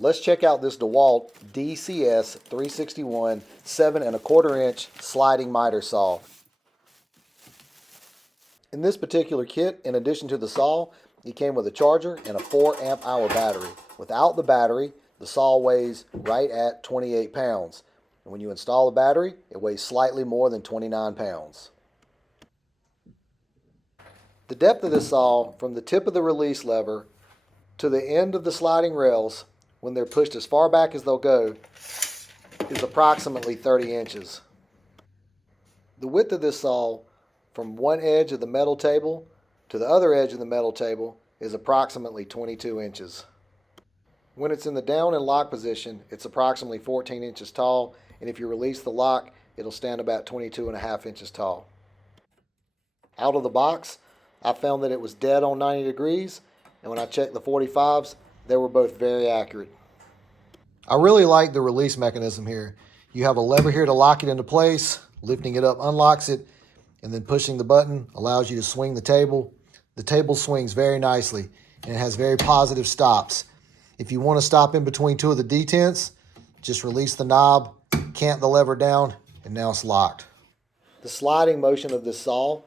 Let's check out this DeWalt DCS 361 7¼ inch sliding miter saw. In this particular kit, in addition to the saw, it came with a charger and a 4 amp hour battery. Without the battery, the saw weighs right at 28 pounds. And when you install the battery, it weighs slightly more than 29 pounds. The depth of this saw, from the tip of the release lever to the end of the sliding rails, when they're pushed as far back as they'll go, is approximately 30 inches. The width of this saw, from one edge of the metal table to the other edge of the metal table, is approximately 22 inches. When it's in the down and lock position, it's approximately 14 inches tall, and if you release the lock, it'll stand about 22.5 inches tall. Out of the box, I found that it was dead on 90 degrees, and when I checked the 45s, they were both very accurate. I really like the release mechanism here. You have a lever here to lock it into place. Lifting it up unlocks it, and then pushing the button allows you to swing the table. The table swings very nicely, and it has very positive stops. If you want to stop in between two of the detents, just release the knob, cant the lever down, and now it's locked. The sliding motion of this saw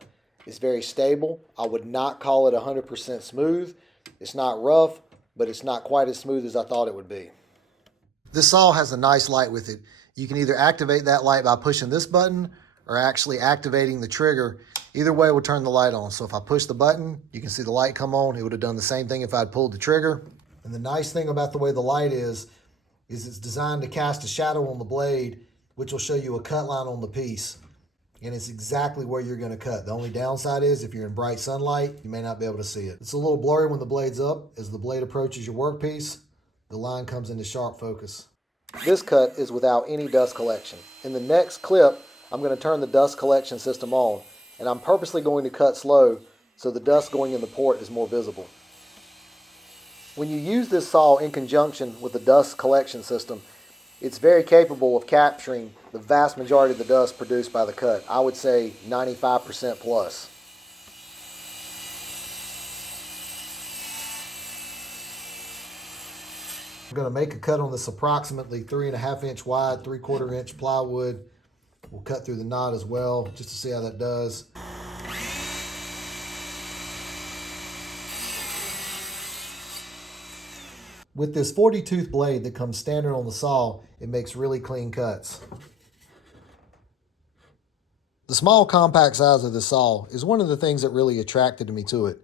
is very stable. I would not call it 100% smooth. It's not rough, but it's not quite as smooth as I thought it would be. This saw has a nice light with it. You can either activate that light by pushing this button or actually activating the trigger. Either way will turn the light on. So if I push the button, you can see the light come on. It would have done the same thing if I'd pulled the trigger. And the nice thing about the way the light is it's designed to cast a shadow on the blade, which will show you a cut line on the piece. And it's exactly where you're going to cut. The only downside is if you're in bright sunlight, you may not be able to see it. It's a little blurry when the blade's up. As the blade approaches your workpiece, the line comes into sharp focus. This cut is without any dust collection. In the next clip, I'm going to turn the dust collection system on, and I'm purposely going to cut slow so the dust going in the port is more visible. When you use this saw in conjunction with the dust collection system, it's very capable of capturing the vast majority of the dust produced by the cut. I would say 95% plus. I'm going to make a cut on this approximately 3.5 inch wide, 3/4 inch plywood. We'll cut through the knot as well, just to see how that does. With this 40-tooth blade that comes standard on the saw, it makes really clean cuts. The small compact size of the saw is one of the things that really attracted me to it.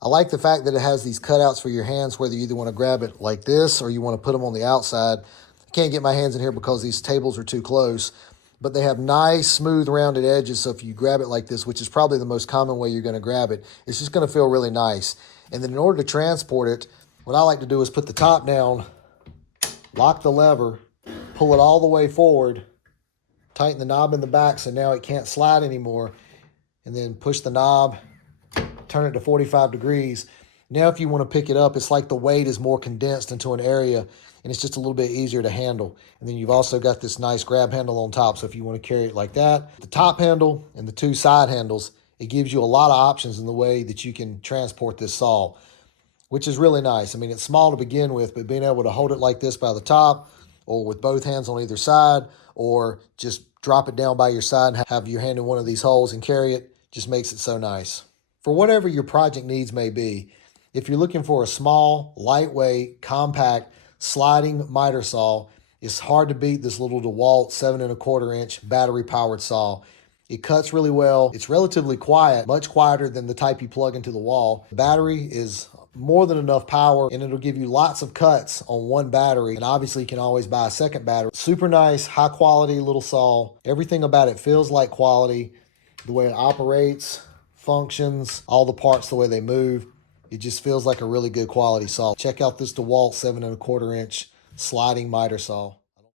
I like the fact that it has these cutouts for your hands, whether you either want to grab it like this or you want to put them on the outside. I can't get my hands in here because these tables are too close, but they have nice, smooth, rounded edges, so if you grab it like this, which is probably the most common way you're going to grab it, it's just going to feel really nice. And then in order to transport it, what I like to do is put the top down, lock the lever, pull it all the way forward, tighten the knob in the back so now it can't slide anymore, and then push the knob, turn it to 45 degrees. Now if you want to pick it up, it's like the weight is more condensed into an area, and it's just a little bit easier to handle. And then you've also got this nice grab handle on top, so if you want to carry it like that. The top handle and the two side handles, it gives you a lot of options in the way that you can transport this saw, which is really nice. I mean, it's small to begin with, but being able to hold it like this by the top, or with both hands on either side, or just drop it down by your side and have your hand in one of these holes and carry it, just makes it so nice. For whatever your project needs may be, if you're looking for a small, lightweight, compact, sliding miter saw, it's hard to beat this little DeWalt 7¼ inch battery-powered saw. It cuts really well. It's relatively quiet, much quieter than the type you plug into the wall. The battery is more than enough power, and it'll give you lots of cuts on one battery, and obviously you can always buy a second battery. Super nice, high quality little saw. Everything about it feels like quality. The way it operates, functions, all the parts, the way they move, it just feels like a really good quality saw. Check out this DeWalt 7¼ inch sliding miter saw.